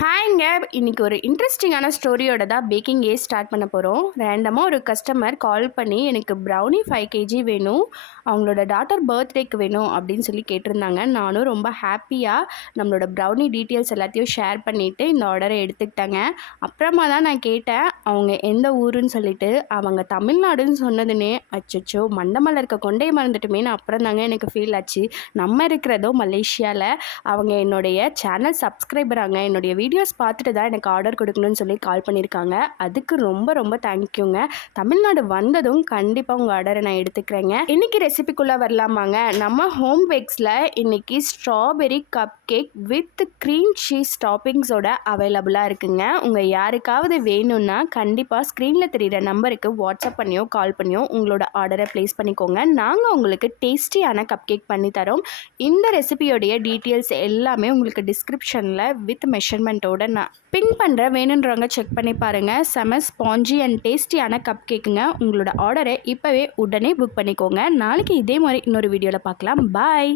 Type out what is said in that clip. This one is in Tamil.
ஹாய்ங்க. இன்னைக்கு ஒரு இன்ட்ரெஸ்டிங்கான ஸ்டோரியோட தான் பேக்கிங்கே ஸ்டார்ட் பண்ண போகிறோம். ரேண்டமாக ஒரு கஸ்டமர் கால் பண்ணி எனக்கு ப்ரௌனி 5 kg வேணும், அவங்களோட டாட்டர் பர்த்டேக்கு வேணும் அப்படின்னு சொல்லி கேட்டிருந்தாங்க. நானும் ரொம்ப ஹாப்பியாக நம்மளோட ப்ரௌனி டீட்டெயில்ஸ் எல்லாத்தையும் ஷேர் பண்ணிவிட்டு இந்த ஆர்டரை எடுத்துக்கிட்டேங்க. அப்புறமா தான் நான் கேட்டேன் அவங்க எந்த ஊருன்னு சொல்லிட்டு. அவங்க தமிழ்நாடுன்னு சொன்னதுன்னே அச்சோ மண்டமல்ல இருக்க கொண்டையை மறந்துட்டுமேனு அப்புறம் தாங்க எனக்கு ஃபீல் ஆச்சு. நம்ம இருக்கிறதோ மலேசியாவில். அவங்க என்னுடைய சேனல் சப்ஸ்கிரைபராங்க. என்னுடைய வீடியோஸ் பார்த்துட்டு தான் எனக்கு ஆர்டர் கொடுக்கணும்னு சொல்லி கால் பண்ணியிருக்காங்க. அதுக்கு ரொம்ப ரொம்ப தேங்க்யூங்க. தமிழ்நாடு வந்ததும் கண்டிப்பாக உங்கள் ஆர்டரை நான் எடுத்துக்கிறேங்க. இன்றைக்கி ரெசிபிக்குள்ளே வரலாமாங்க. நம்ம ஹோம் பேக்ஸில் இன்றைக்கி strawberry cup cake with cream cheese டாப்பிங்ஸோட அவைலபிளாக இருக்குங்க. உங்கள் யாருக்காவது வேணும்னா கண்டிப்பாக ஸ்க்ரீனில் தெரிகிற நம்பருக்கு வாட்ஸ்அப் பண்ணியோ கால் பண்ணியோ உங்களோட ஆர்டரை ப்ளேஸ் பண்ணிக்கோங்க. நாங்கள் உங்களுக்கு டேஸ்டியான கப் கேக் பண்ணி தரோம். இந்த ரெசிபியோடைய டீட்டெயில்ஸ் எல்லாமே உங்களுக்கு டிஸ்கிரிப்ஷனில் வித் மெஷர்மெண்ட்டோட நான் பின் பண்ணுறேன். வேணுன்றவங்க செக் பண்ணி பாருங்கள். செம ஸ்பாஞ்சி அண்ட் டேஸ்டியான கப் கேக்குங்க. உங்களோட ஆர்டரை இப்போவே உடனே புக் பண்ணிக்கோங்க. நாளைக்கு இதே மாதிரி இன்னொரு வீடியோவில் பார்க்கலாம். பாய்.